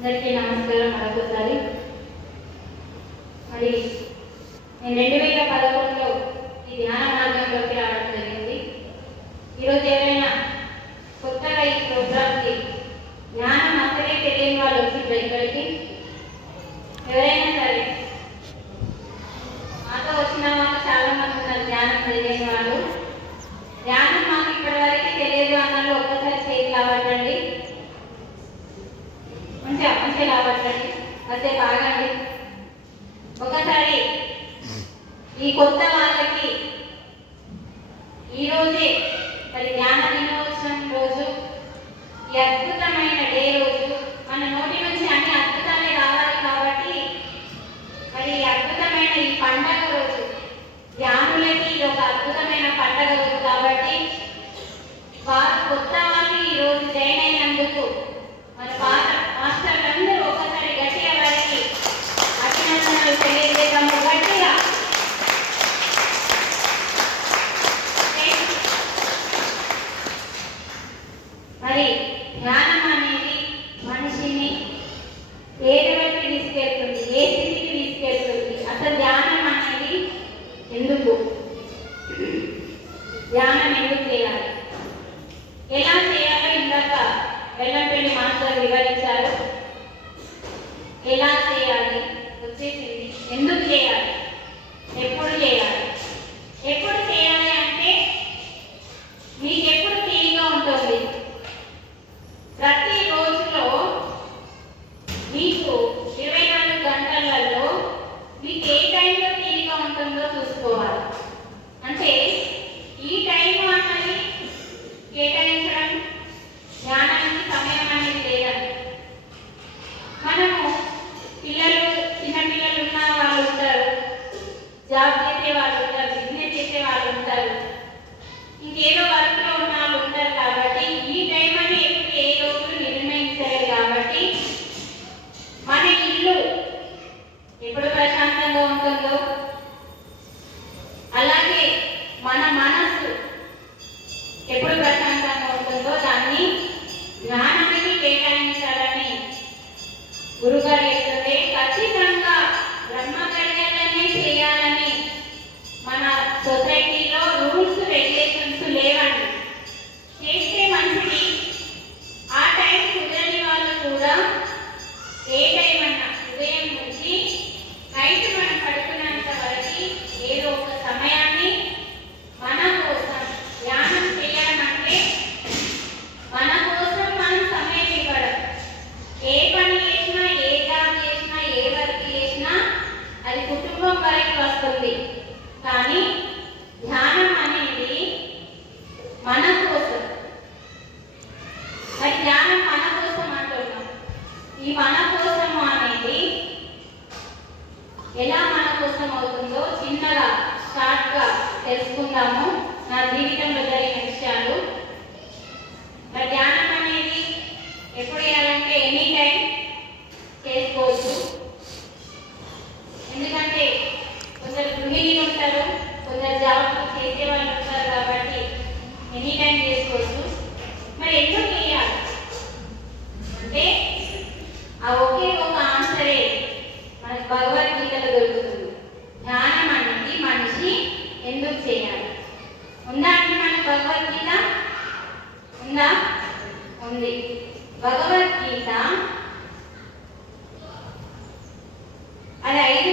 అందరికీ నమస్కారం. మరొకసారి. మరి నేను రెండు వేల పదకొండులో ఈ ధ్యాన మార్గంలోకి రావడం జరిగింది. ఈరోజు ఏమైనా కొత్తగా ఈ ప్రోగ్రామ్కి ధ్యానం అసలే తెలియని వాళ్ళు వచ్చిండ్రు ఇక్కడికి? ఎవరైనా కొత్త వాళ్ళకి ఈరోజే మరి జ్ఞాన దినోత్సవం రోజు ఈ అద్భుతమైన డే రోజు మన నోటి నుంచి అన్ని అద్భుతాలే రావాలి కాబట్టి మరి ఈ అద్భుతమైన ఈ పండగ రోజు జ్ఞానులకి ఇది ఒక అద్భుతమైన పండగ రోజు కాబట్టి వారు కొత్త గృహిణీలు ఉంటారు కొందరు జాబ్ చేసే వాళ్ళు ఉంటారు కాబట్టి ఎనీ టైం చేసుకోవచ్చు. మరి ఎందుకు చేయాలి? అంటే ఆ ఒకే ఒక ఆన్సరే మనకు భగవద్గీతలో దొరుకుతుంది. ధ్యానం అనేది మనిషి ఎందుకు చేయాలి? ఉందా అండి మనకు భగవద్గీత ఉందా? ఉంది. భగవద్గీత అది ఐదు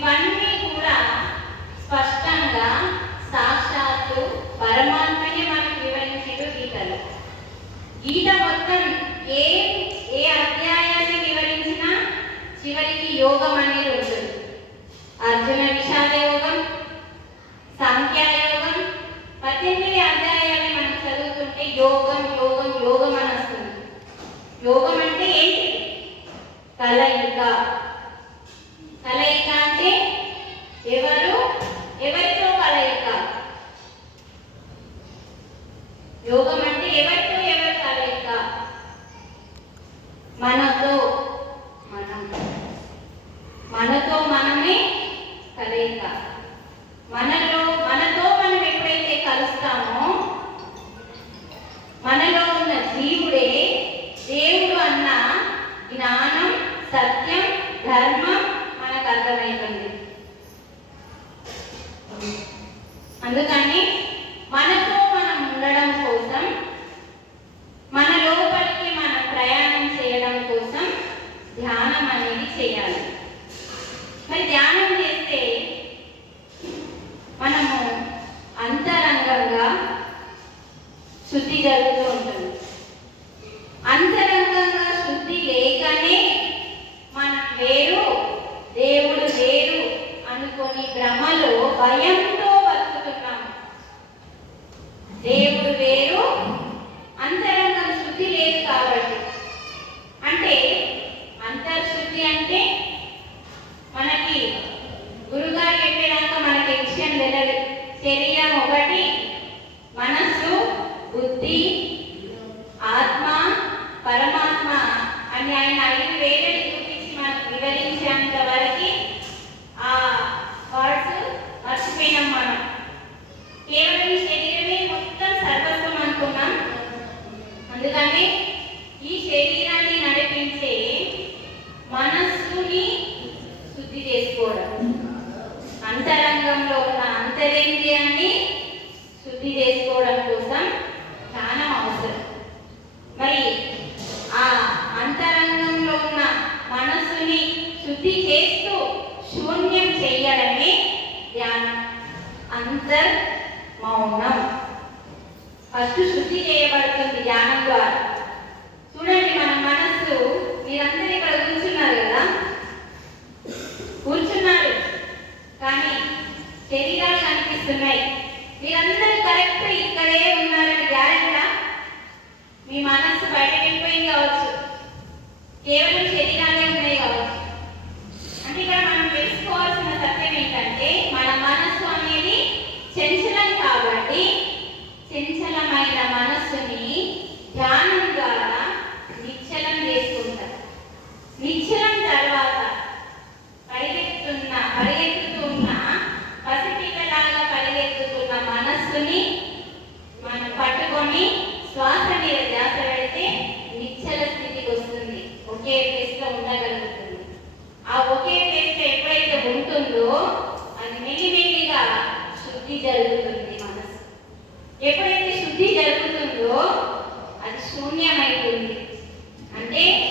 ఇవన్నీ కూడా స్పష్టంగా సాక్షాత్తు పరమాత్మనే మనకు వివరించాడు గీతలో. గీత మొత్తం ఏ ఏ అధ్యాయాన్ని వివరించినా చివరికి యోగం అనేది ఉంటుంది. అర్జున విషాద యోగం సంఖ్యాయోగం పద్దెనిమిది అధ్యాయాన్ని మనం చదువుతుంటే యోగం యోగం యోగం అని వస్తుంది. యోగం అంటే ఏంటి? కలయిక. కలయిక అంటే ఎవరు? ఎవరితో కలయిక? యోగం అంటే ఎవరితో ఎవరు కలయిక? మనతో. మనం. మనతో మనమే కలయిక. మనలో మనతో మనం ఎప్పుడైతే కలుస్తామో మనలో ఉన్న జీవుడే దేవుడు అన్న జ్ఞానం సత్యం ధర్మం మనకు అర్థమవుతుంది అందుకని మనతో మనం ఉండడం కోసం మన లోపలికి మనం ప్రయాణం చేయడం కోసం ధ్యానం అనేది చేయాలి మరి ధ్యానం చేస్తే మనము అంతరంగంగా శుద్ధి జరుగుతూ ఉంటుంది అంతరంగంగా శుద్ధి లేకనే మనం వేరు దేవుడు వేరు అనుకొని భ్రమలో భయంతో బతుకుతున్నాము దేవుడు వేరు అంతరంగం శుద్ధి లేదు కాబట్టి అంటే అంతర్శుద్ధి అంటే మనకి గురుగారు చెప్పేదాకా మనకి విషయం తెలియదు శరీరం ఒకటి మనస్సు బుద్ధి ఆత్మ పరమాత్మ అని ఆయన ఐదు వేలని చూపించి మనకు వివరించేంత వరకు ఆ వర్డ్స్ మర్చిపోయినాం మనం కేవలం ఈ శరీరమే మొత్తం సర్వస్వం అనుకున్నాం అందుకని ఈ శరీరాన్ని నడిపించే మనస్సుని శుద్ధి చేసుకోవడం అంతరంగంలో ఉన్న అంతరేంద్రియాన్ని శుద్ధి చేసుకోవడం కోసం చాలా అవసరం. మరి ఆ అంతరంగంలో ఉన్న మనస్సుని శుద్ధి చేస్తూ శూన్యం చేయడమే ధ్యానం. అంతర్ మౌనం ఫస్ట్ శుద్ధి చేయబడుతుంది ధ్యానం ద్వారా. చూడండి మన మనస్సు మీరందరూ కనిపిస్తున్నాయి మీరందరూ కరెక్ట్ ఇక్కడే ఉన్నారని గ్యారెంటా మీ మనస్సు బయట వెళ్ళిపోయింది కావచ్చు. కేవలం శరీరాలే ఉన్నాయి కావచ్చు. అంటే ఇక్కడ మనం తెలుసుకోవాల్సిన సత్యం ఏంటంటే మన మనస్సు అనేది చంచలం కాబట్టి చంచలమైన మనస్సుని ధ్యానం ద్వారా నిశ్చలం చేసుకుంటారు నిశ్చలం తర్వాత పరిగెత్తుతున్న పరిగెత్తుతున్న పసిపిల్లలాగా పరిగెత్తుతున్న మనస్సుని మనం పట్టుకొని శ్వాస మీద ధ్యాస పెడితే నిశ్చల స్థితికి వస్తుంది ఒకే ప్లేస్లో ఉండగలుగుతుంది ఆ ఒకే ప్లేస్లో ఎప్పుడైతే ఉంటుందో అది మెల్లిమెల్లిగా శుద్ధి జరుగుతుంది మనసు ఎప్పుడైతే శుద్ధి జరుగుతుందో అది శూన్యమైతుంది అంటే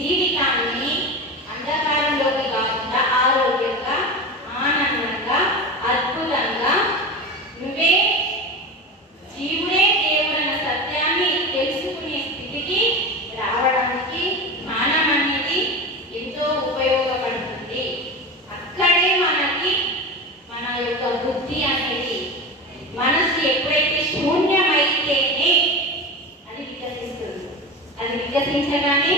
జీవితాన్ని అంధకారంలోకి కాకుండా ఆరోగ్యంగా ఆనందంగా అద్భుతంగా నువ్వే జీవుడే దేవుడన్న సత్యాన్ని తెలుసుకునే స్థితికి రావడానికి జ్ఞానం అనేది ఎంతో ఉపయోగపడుతుంది. అక్కడే మనకి మన యొక్క బుద్ధి అనేది మనసు ఎప్పుడైతే శూన్యమైతేనే అది వికసిస్తుంది. అది వికసించగానే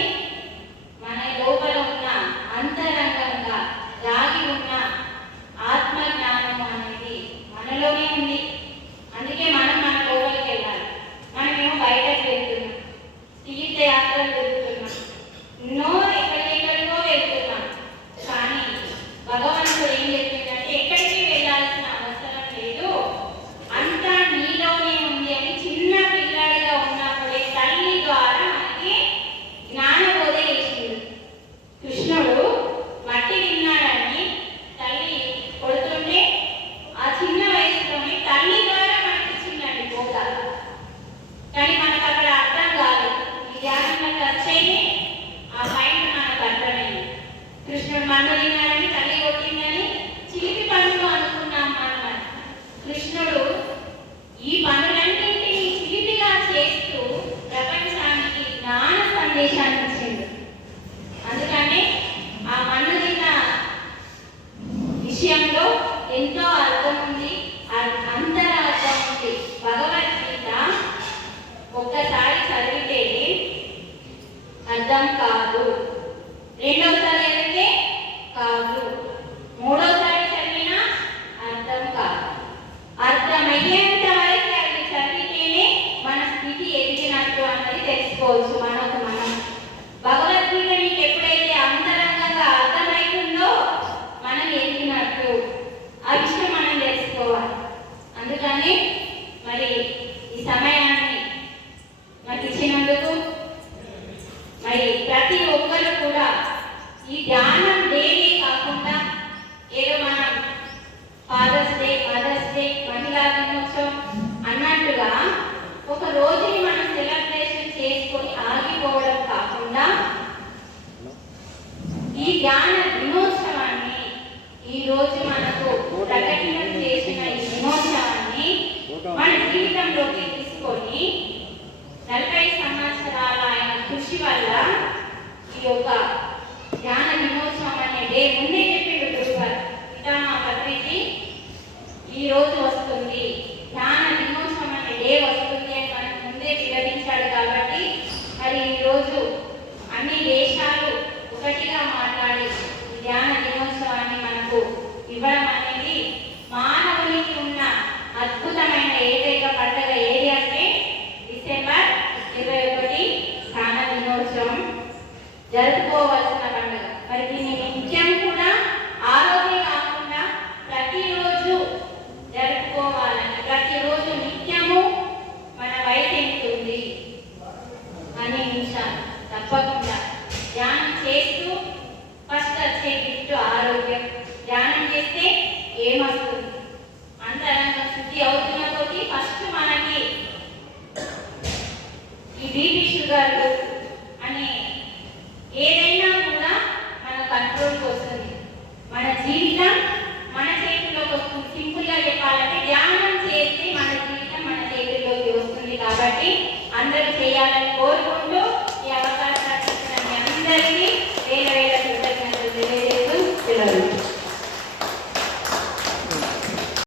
కృష్ణుడు ఈ పని ఒక రోజుని మనం సెలబ్రేషన్ చేసుకొని ఆగిపోవడం కాకుండా ఈ ధ్యాన విమోచనాన్ని ఈ రోజు మనకు ప్రకటన చేసిన ఈ విమోచనాన్ని మన జీవితంలోకి తీసుకొని నలభై సంవత్సరాల ఆయన కృషి వల్ల జరుపుకోవాల్సిన పండుగ మరి దీన్ని నిత్యం కూడా ఆరోగ్యం కాకుండా ప్రతిరోజు జరుపుకోవాలని ప్రతిరోజు నిత్యము మన వయసెంతుంది అనే నిమిషాలు. తప్పకుండా. ధ్యానం చేస్తూ ఫస్ట్ వచ్చే గిఫ్ట్ ఆరోగ్యం. ధ్యానం చేస్తే ఏమవుతుంది అంతరంగ శుద్ధి అవుతున్న కొద్దీ ఫస్ట్ మనకి ఈ బీపీ షుగర్